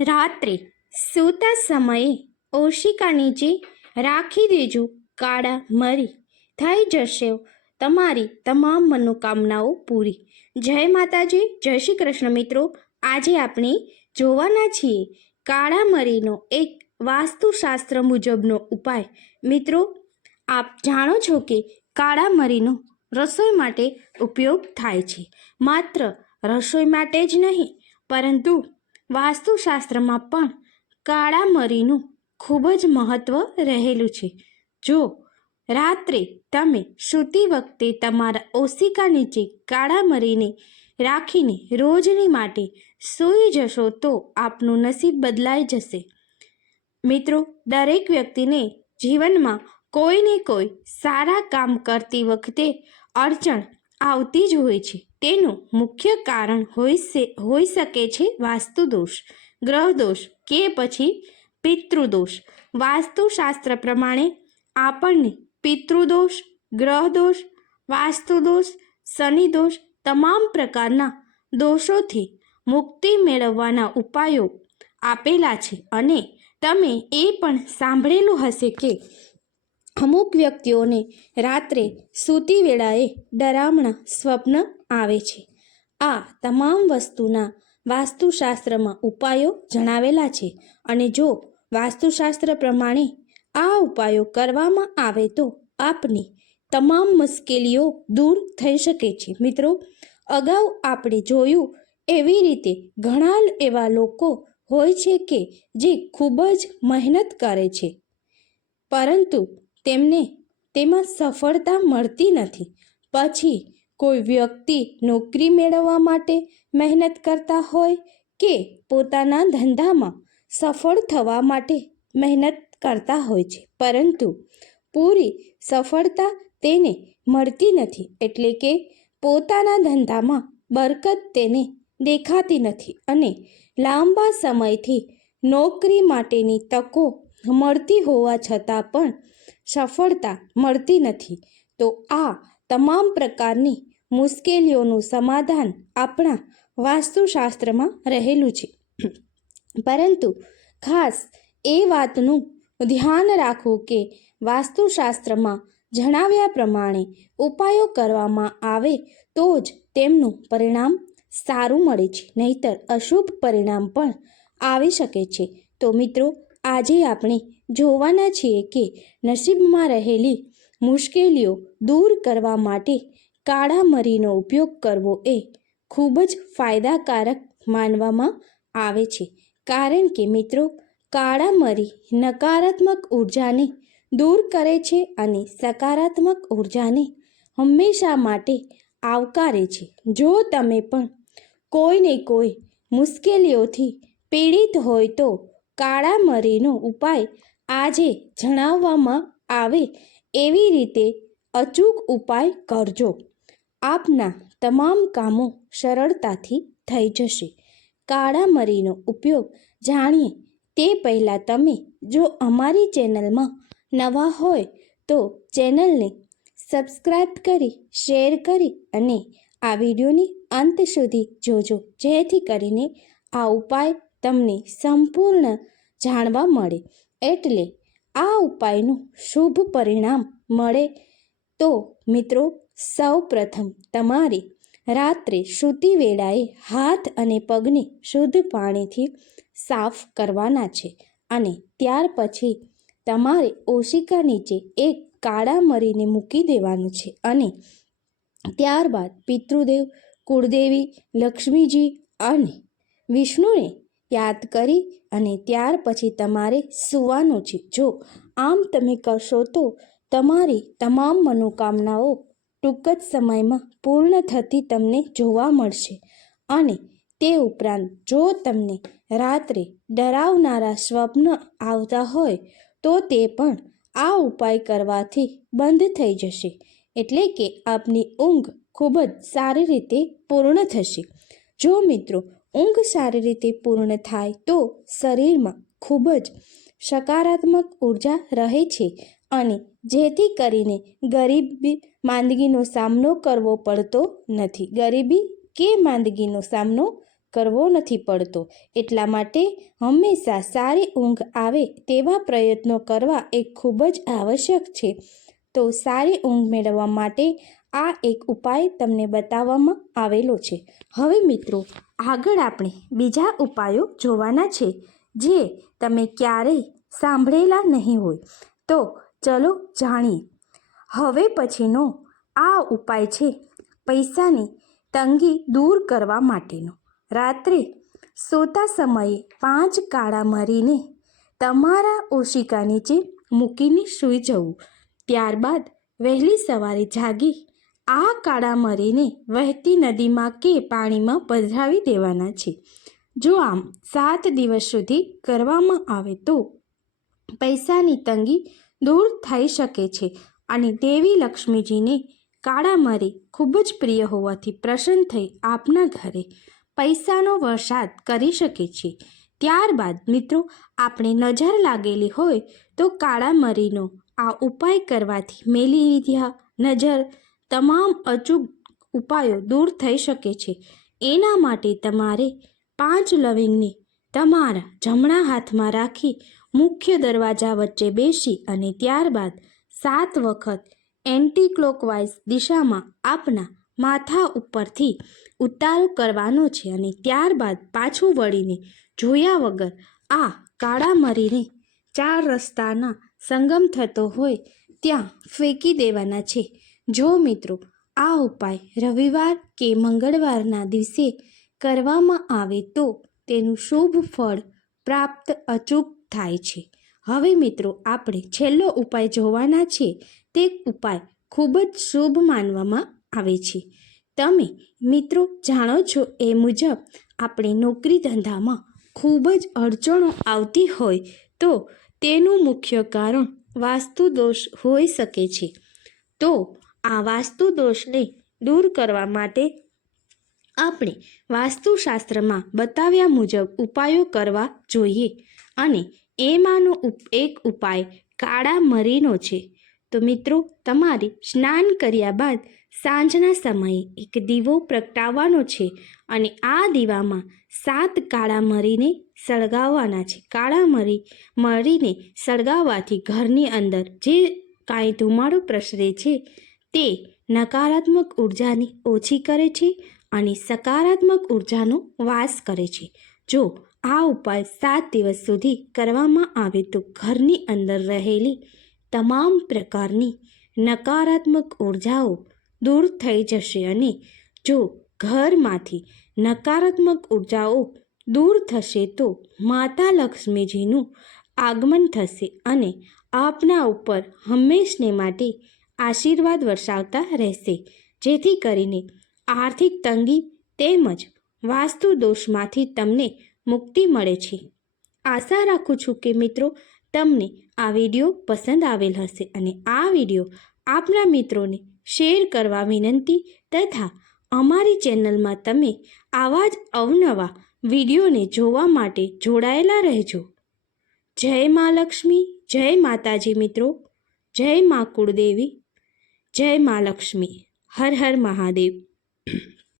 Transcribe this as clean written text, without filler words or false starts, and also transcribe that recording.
રાત્રે સૂતા સમયે ઓશિકા નીચે રાખી દેજો કાળા મરી, થઈ જશે તમારી તમામ મનોકામનાઓ પૂરી. જય માતાજી, જય શ્રી કૃષ્ણ. મિત્રો, આજે આપણે જોવાના છીએ કાળા મરીનો એક વાસ્તુશાસ્ત્ર મુજબનો ઉપાય. મિત્રો, આપ જાણો છો કે કાળા મરીનો રસોઈ માટે ઉપયોગ થાય છે. માત્ર રસોઈ માટે જ નહીં, પરંતુ વાસ્તુશાસ્ત્રમાં પણ કાળા મરીનું ખૂબ જ મહત્ત્વ રહેલું છે. જો રાત્રે તમે સૂતી વખતે તમારા ઓશિકા નીચે કાળા મરીને રાખીને રોજની માટે સૂઈ જશો તો આપનું નસીબ બદલાઈ જશે. મિત્રો, દરેક વ્યક્તિને જીવનમાં કોઈને કોઈ સારા કામ કરતી વખતે અડચણ આવતી જ હોય છે. તેનું મુખ્ય કારણ હોઈ શકે છે વાસ્તુદોષ, ગ્રહદોષ કે પછી પિતૃદોષ. વાસ્તુશાસ્ત્ર પ્રમાણે આપણને પિતૃદોષ, ગ્રહદોષ, વાસ્તુદોષ, શનિદોષ તમામ પ્રકારના દોષોથી મુક્તિ મેળવવાના ઉપાયો આપેલા છે. અને તમે એ પણ સાંભળેલું હશે કે અમુક વ્યક્તિઓને રાત્રે સૂતી વેળાએ ડરામણા સ્વપ્ન આવે છે. આ તમામ વસ્તુના વાસ્તુશાસ્ત્રમાં ઉપાયો જણાવેલા છે. અને જો વાસ્તુશાસ્ત્ર પ્રમાણે આ ઉપાયો કરવામાં આવે તો આપની તમામ મુશ્કેલીઓ દૂર થઈ શકે છે. મિત્રો, અગાઉ આપણે જોયું એવી રીતે ઘણા એવા લોકો હોય છે કે જે ખૂબ જ મહેનત કરે છે, પરંતુ તેમને તેમાં સફળતા મળતી નથી. પછી કોઈ વ્યક્તિ નોકરી મેળવવા માટે મહેનત કરતા હોય કે પોતાના ધંધામાં સફળ થવા માટે મહેનત કરતા હોય છે, પરંતુ પૂરી સફળતા તેને મળતી નથી. એટલે કે પોતાના ધંધામાં બરકત તેને દેખાતી નથી અને લાંબા સમયથી નોકરી માટેની તકો મળતી હોવા છતાં પણ સફળતા મળતી નથી. તો આ તમામ પ્રકારની મુશ્કેલીઓનું સમાધાન આપણા વાસ્તુશાસ્ત્રમાં રહેલું છે. પરંતુ ખાસ એ વાતનું ધ્યાન રાખવું કે વાસ્તુશાસ્ત્રમાં જણાવ્યા પ્રમાણે ઉપાયો કરવામાં આવે તો જ તેમનું પરિણામ સારું મળે છે, નહીંતર અશુભ પરિણામ પણ આવી શકે છે. તો મિત્રો, આજે આપણે જોવાના છીએ કે નસીબમાં રહેલી મુશ્કેલીઓ દૂર કરવા માટે કાળા મરીનો ઉપયોગ કરવો એ ખૂબ જ ફાયદાકારક માનવામાં આવે છે. કારણ કે મિત્રો, કાળા મરી નકારાત્મક ઉર્જાને દૂર કરે છે અને સકારાત્મક ઉર્જાને હંમેશા માટે આવકારે છે. જો તમે પણ કોઈને કોઈ મુશ્કેલીઓથી પીડિત હોય તો કાળા મરીનો ઉપાય આજે જણાવવામાં આવે એવી રીતે અચૂક ઉપાય કરજો. આપના તમામ કામો સરળતાથી થઈ જશે. કાળા મરીનો ઉપયોગ જાણીએ તે પહેલાં તમે જો અમારી ચેનલમાં નવા હોય તો ચેનલને સબસ્ક્રાઈબ કરી, શેર કરી અને આ વિડીયોની અંત સુધી જોજો, જેથી કરીને આ ઉપાય તમને સંપૂર્ણ જાણવા મળે. એટલે આ ઉપાયનું શુભ પરિણામ મળે તો મિત્રો, સૌ પ્રથમ તમારે રાત્રે સૂતી વેળાએ હાથ અને પગને શુદ્ધ પાણીથી સાફ કરવાના છે. અને ત્યાર પછી તમારે ઓશિકા નીચે એક કાળા મરીને મૂકી દેવાનું છે. અને ત્યારબાદ પિતૃદેવ, કુળદેવી, લક્ષ્મીજી અને વિષ્ણુને યાદ કરી અને ત્યાર પછી તમારે સૂવાનું છે. જો આમ તમે કરશો તો તમારી તમામ મનોકામનાઓ ટૂંક જ સમયમાં પૂર્ણ થતી તમને જોવા મળશે. અને તે ઉપરાંત જો તમને રાત્રે ડરાવનારા સ્વપ્ન આવતા હોય તો તે પણ આ ઉપાય કરવાથી બંધ થઈ જશે. એટલે કે આપની ઊંઘ ખૂબ જ સારી રીતે પૂર્ણ થશે. જો મિત્રો, ઊંઘ સારી રીતે પૂર્ણ થાય તો શરીરમાં ખૂબ જ સકારાત્મક ઉર્જા રહે છે અને જેથી કરીને ગરીબી માંદગીનો સામનો કરવો પડતો નથી. ગરીબી કે માંદગીનો સામનો કરવો નથી પડતો. એટલા માટે હંમેશા સારી ઊંઘ આવે તેવા પ્રયત્નો કરવા એ ખૂબ જ આવશ્યક છે. તો સારી ઊંઘ મેળવવા માટે આ એક ઉપાય તમને બતાવવામાં આવેલો છે. હવે મિત્રો આગળ આપણે બીજા ઉપાયો જોવાના છે જે તમે ક્યારેય સાંભળેલા નહીં હોય. તો ચલો જાણીએ. હવે પછીનો આ ઉપાય છે પૈસાની તંગી દૂર કરવા માટેનો. રાત્રે સૂતા સમયે 5 કાળા મરીને તમારા ઓશિકા નીચે મૂકીને સૂઈ જવું. ત્યારબાદ વહેલી સવારે જાગી આ કાળા મરીને વહેતી નદીમાં કે પાણીમાં પધરાવી દેવાના છે. જો આમ 7 દિવસ સુધી કરવામાં આવે તો પૈસાની તંગી દૂર થઈ શકે છે અને દેવી લક્ષ્મીજીને કાળા મરી ખૂબ જ પ્રિય હોવાથી પ્રસન્ન થઈ આપના ઘરે પૈસાનો વરસાદ કરી શકે છે. ત્યારબાદ મિત્રો આપણે નજર લાગેલી હોય તો કાળા મરીનો આ ઉપાય કરવાથી મેલેરિયા, નજર તમામ અચૂક ઉપાયો દૂર થઈ શકે છે. એના માટે તમારે 5 લવિંગને તમારા જમણા હાથમાં રાખી મુખ્ય દરવાજા વચ્ચે બેસી અને ત્યારબાદ 7 વખત એન્ટી ક્લોકવાઇઝ દિશામાં આપના માથા ઉપરથી ઉતારો કરવાનો છે અને ત્યારબાદ પાછું વળીને જોયા વગર આ કાળા મરીને 4 રસ્તાના સંગમ થતો હોય ત્યાં ફેંકી દેવાના છે. જો મિત્રો આ ઉપાય રવિવાર કે મંગળવારના દિવસે કરવામાં આવે તો તેનું શુભ ફળ પ્રાપ્ત અચૂક થાય છે. હવે મિત્રો આપણે છેલ્લો ઉપાય જોવાના છે. તે ઉપાય ખૂબ જ શુભ માનવામાં આવે છે. તમે મિત્રો જાણો છો એ મુજબ આપણે નોકરી ધંધામાં ખૂબ જ અડચણો આવતી હોય તો તેનું મુખ્ય કારણ વાસ્તુ દોષ હોઈ શકે છે. તો આ વાસ્તુ દોષને દૂર કરવા માટે આપણે વાસ્તુશાસ્ત્રમાં બતાવ્યા મુજબ ઉપાયો કરવા જોઈએ અને એમાંનો એક ઉપાય કાળા મરીનો છે. તો મિત્રો તમારે સ્નાન કર્યા બાદ સાંજના સમયે એક દીવો પ્રગટાવવાનો છે અને આ દીવામાં 7 કાળા મરીને સળગાવવાના છે. કાળા મરીને સળગાવવાથી ઘરની અંદર જે કાંઈ ધુમાડો પ્રસરે છે તે નકારાત્મક ઉર્જાને ઓછી કરે છે અને સકારાત્મક ઉર્જાનો વાસ કરે છે. જો આ ઉપાય 7 દિવસ સુધી કરવામાં આવે તો ઘરની અંદર રહેલી તમામ પ્રકારની નકારાત્મક ઉર્જાઓ દૂર થઈ જશે અને જો ઘરમાંથી નકારાત્મક ઉર્જાઓ દૂર થશે તો માતા લક્ષ્મીજીનું આગમન થશે અને આપના ઉપર હંમેશને માટે આશીર્વાદ વરસાવતા રહેશે, જેથી કરીને આર્થિક તંગી તેમજ વાસ્તુ દોષમાંથી તમને મુક્તિ મળે છે. આશા રાખું છું કે મિત્રો તમને આ વિડીયો પસંદ આવેલ હશે અને આ વિડીયો આપના મિત્રોને શેર કરવા વિનંતી તથા અમારી ચેનલમાં તમે આવા જ અવનવા વિડીયોને જોવા માટે જોડાયેલા રહેજો. જય મા લક્ષ્મી, જય માતાજી મિત્રો, જય મા કુળદેવી, જય મા લક્ષ્મી. હર હર મહાદેવ.